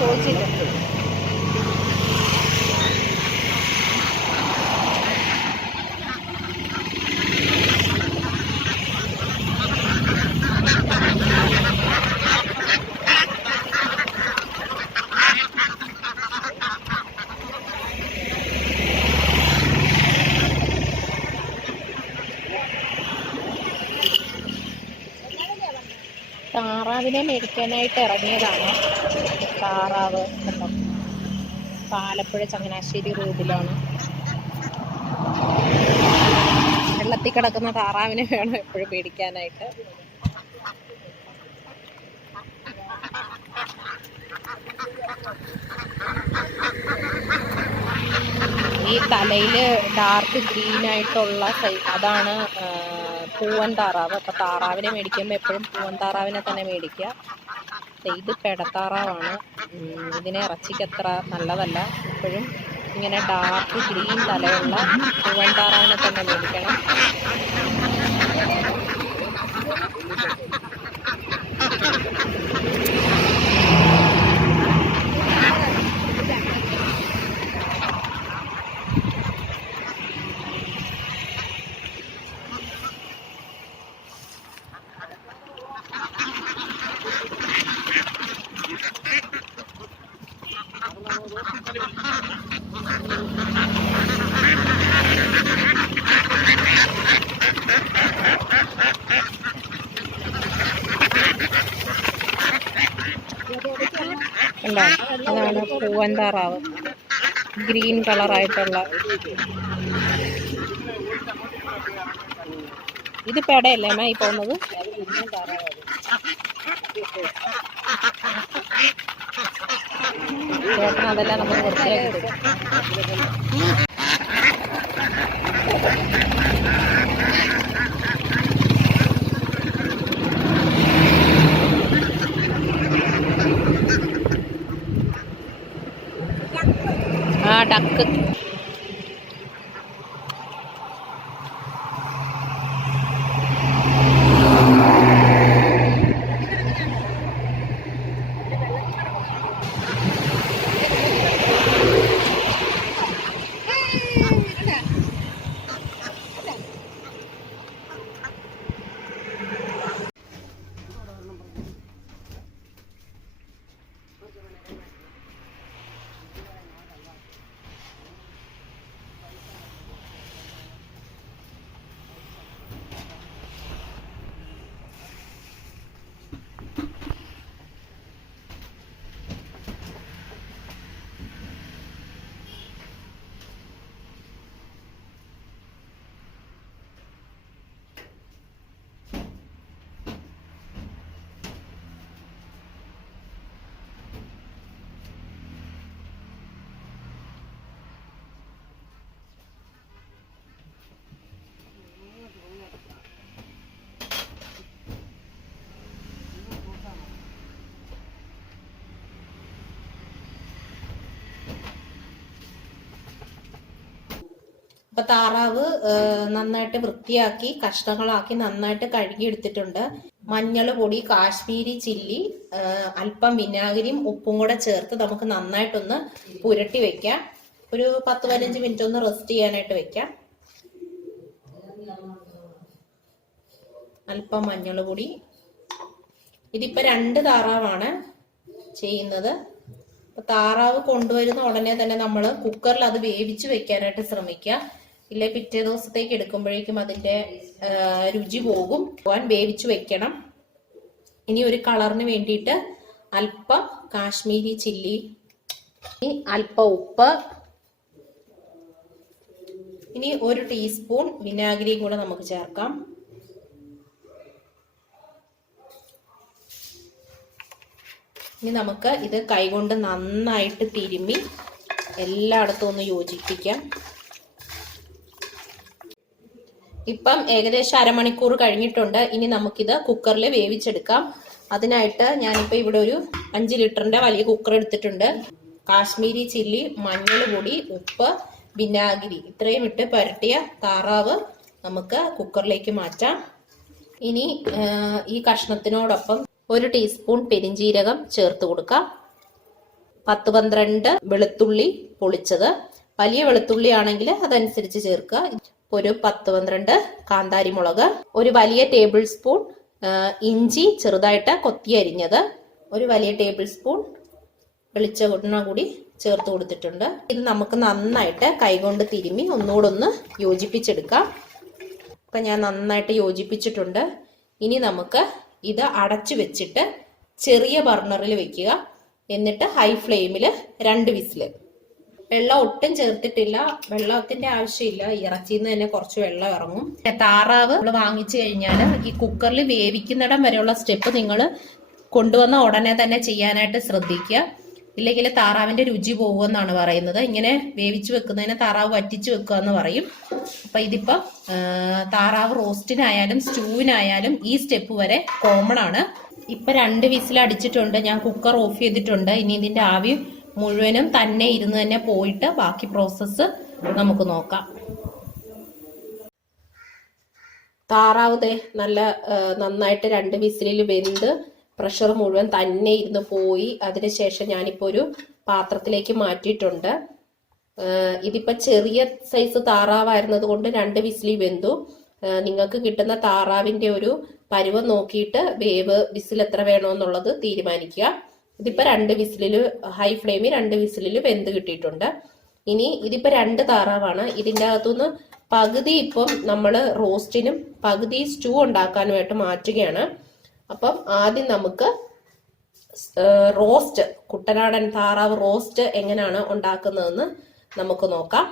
ചോദിച്ചില്ല. താറാവിനെ മേടിക്കാനായിട്ട് ഇറങ്ങിയതാണ്. താറാവ് ആലപ്പുഴ ചങ്ങനാശ്ശേരി റോഡിലാണ്. വെള്ളത്തിൽ കിടക്കുന്ന താറാവിനെ വേണം എപ്പോഴും മേടിക്കാനായിട്ട്. ഈ തലയിൽ ഡാർക്ക് ഗ്രീൻ ആയിട്ടുള്ള അതാണ് പൂവൻ താറാവ്. അപ്പോൾ താറാവിനെ മേടിക്കുമ്പോൾ എപ്പോഴും പൂവൻ താറാവിനെ തന്നെ മേടിക്കുക. ഇത് പെടത്താറാവാണ്. ഇതിനെ ഇറച്ചിക്ക് അത്ര നല്ലതല്ല. എപ്പോഴും ഇങ്ങനെ ഡാർക്ക് ഗ്രീൻ തലയുള്ള പൂവൻ താറാവിനെ തന്നെ മേടിക്കണം. അതാണ് പൂവൻ താറാവ്, ഗ്രീൻ കളറായിട്ടുള്ള. ഇത് പെടയല്ലേ അമ്മ ഈ പോകുന്നത്? ചേട്ടൻ അതെല്ലാം നമുക്ക് വൃത്തിയാക്കി തരും. ഡക്ക് അപ്പൊ താറാവ് നന്നായിട്ട് വൃത്തിയാക്കി കഷ്ണങ്ങളാക്കി നന്നായിട്ട് കഴുകിയെടുത്തിട്ടുണ്ട്. മഞ്ഞൾ പൊടി, കാശ്മീരി ചില്ലി, അല്പം വിനാഗിരിയും ഉപ്പും കൂടെ ചേർത്ത് നമുക്ക് നന്നായിട്ടൊന്ന് പുരട്ടി വെക്കാം. ഒരു 10-15 മിനിറ്റ് ഒന്ന് റെസ്റ്റ് ചെയ്യാനായിട്ട് വെക്കാം. അല്പം മഞ്ഞൾ പൊടി. ഇതിപ്പോ 2 താറാവാണ് ചെയ്യുന്നത്. താറാവ് കൊണ്ടുവരുന്ന ഉടനെ തന്നെ നമ്മൾ കുക്കറിൽ അത് വേവിച്ച് വെക്കാനായിട്ട് ശ്രമിക്കുക. ഇല്ലേ പിറ്റേ ദിവസത്തേക്ക് എടുക്കുമ്പോഴേക്കും അതിന്റെ രുചി പോകും. വേവിച്ച് വെക്കണം. ഇനി ഒരു കളറിന് വേണ്ടിയിട്ട് അല്പം കാശ്മീരി ചില്ലി, അല്പം ഉപ്പ്, ഇനി 1 ടീസ്പൂൺ വിനാഗിരിയും കൂടെ നമുക്ക് ചേർക്കാം. ഇനി നമുക്ക് ഇത് കൈകൊണ്ട് നന്നായിട്ട് തിരുമ്മി എല്ലായിടത്തും ഒന്ന് യോജിപ്പിക്കാം. ഇപ്പം ഏകദേശം അരമണിക്കൂർ കഴിഞ്ഞിട്ടുണ്ട്. ഇനി നമുക്കിത് കുക്കറിൽ വേവിച്ചെടുക്കാം. അതിനായിട്ട് ഞാനിപ്പോൾ ഇവിടെ ഒരു 5 ലിറ്ററിന്റെ വലിയ കുക്കർ എടുത്തിട്ടുണ്ട്. കാശ്മീരി ചില്ലി, മഞ്ഞൾ പൊടി, ഉപ്പ്, വിനാഗിരി ഇത്രയും ഇട്ട് പുരട്ടിയ താറാവ് നമുക്ക് കുക്കറിലേക്ക് മാറ്റാം. ഇനി ഈ കഷ്ണത്തിനോടൊപ്പം 1 ടീസ്പൂൺ പെരിഞ്ജീരകം ചേർത്ത് കൊടുക്കാം. 10-12 വെളുത്തുള്ളി പൊളിച്ചത്. വലിയ വെളുത്തുള്ളി ആണെങ്കിൽ അതനുസരിച്ച് ചേർക്കുക. ഒരു 10-12 കാന്താരി മുളക്, ഒരു വലിയ ടേബിൾ സ്പൂൺ ഇഞ്ചി ചെറുതായിട്ട് കൊത്തി അരിഞ്ഞത്, ഒരു വലിയ ടേബിൾ സ്പൂൺ വെളിച്ചെണ്ണ കൂടി ചേർത്ത് കൊടുത്തിട്ടുണ്ട്. ഇത് നമുക്ക് നന്നായിട്ട് കൈകൊണ്ട് തിരുമ്മി ഒന്നുകൂടെ യോജിപ്പിച്ചെടുക്കാം. അപ്പം ഞാൻ നന്നായിട്ട് യോജിപ്പിച്ചിട്ടുണ്ട്. ഇനി നമുക്ക് ഇത് അടച്ചു വെച്ചിട്ട് ചെറിയ ബർണറിൽ വെക്കുക. എന്നിട്ട് ഹൈ ഫ്ലെയിമിൽ 2 വിസിൽ. വെള്ളം ഒട്ടും ചേർത്തിട്ടില്ല, വെള്ളത്തിന്റെ ആവശ്യമില്ല. ഇറച്ചിയിൽ നിന്ന് തന്നെ കുറച്ച് വെള്ളം ഇറങ്ങും. താറാവ് നമ്മൾ വാങ്ങിച്ചു കഴിഞ്ഞാൽ ഈ കുക്കറിൽ വേവിക്കുന്നിടം വരെയുള്ള സ്റ്റെപ്പ് നിങ്ങൾ കൊണ്ടുവന്ന ഉടനെ തന്നെ ചെയ്യാനായിട്ട് ശ്രദ്ധിക്കുക. ഇല്ലെങ്കിൽ താറാവിന്റെ രുചി പോകുമെന്നാണ് പറയുന്നത്. ഇങ്ങനെ വേവിച്ചു വെക്കുന്നതിന് താറാവ് വറ്റിച്ചു വെക്കുക എന്ന് പറയും. അപ്പൊ ഇതിപ്പോ താറാവ് റോസ്റ്റിനായാലും സ്റ്റൂവിനായാലും ഈ സ്റ്റെപ്പ് വരെ കോമൺ ആണ്. ഇപ്പൊ 2 വിസിൽ അടിച്ചിട്ടുണ്ട്. ഞാൻ കുക്കർ ഓഫ് ചെയ്തിട്ടുണ്ട്. ഇനി ഇതിന്റെ ആവി മുഴുവനും തന്നെ ഇരുന്ന് തന്നെ പോയിട്ട് ബാക്കി പ്രോസസ്സ് നമുക്ക് നോക്കാം. താറാവ് നല്ല നന്നായിട്ട് 2 വിസിലിൽ വെന്ത് പ്രഷർ മുഴുവൻ തന്നെ ഇരുന്ന് പോയി. അതിനുശേഷം ഞാനിപ്പോൾ ഒരു പാത്രത്തിലേക്ക് മാറ്റിയിട്ടുണ്ട്. ഇതിപ്പോൾ ചെറിയ സൈസ് താറാവായിരുന്നത് കൊണ്ട് 2 വിസിലിൽ വെന്തു. നിങ്ങൾക്ക് കിട്ടുന്ന താറാവിന്റെ ഒരു പരുവം നോക്കിയിട്ട് വിസിൽ എത്ര വേണമെന്നുള്ളത് തീരുമാനിക്കുക. ഇതിപ്പോൾ 2 വിസിലിൽ ഹൈ ഫ്ലെയിമിൽ 2 വിസിലിൽ വെന്ത് കിട്ടിയിട്ടുണ്ട്. ഇനി ഇതിപ്പോൾ 2 താറാവാണ്. ഇതിൻ്റെ അകത്തുനിന്ന് പകുതി ഇപ്പം നമ്മൾ റോസ്റ്റിനും പകുതി സ്റ്റൂ ഉണ്ടാക്കാനുമായിട്ട് മാറ്റുകയാണ്. അപ്പം ആദ്യം നമുക്ക് റോസ്റ്റ്, കുട്ടനാടൻ താറാവ് റോസ്റ്റ് എങ്ങനെയാണ് ഉണ്ടാക്കുന്നതെന്ന് നമുക്ക് നോക്കാം.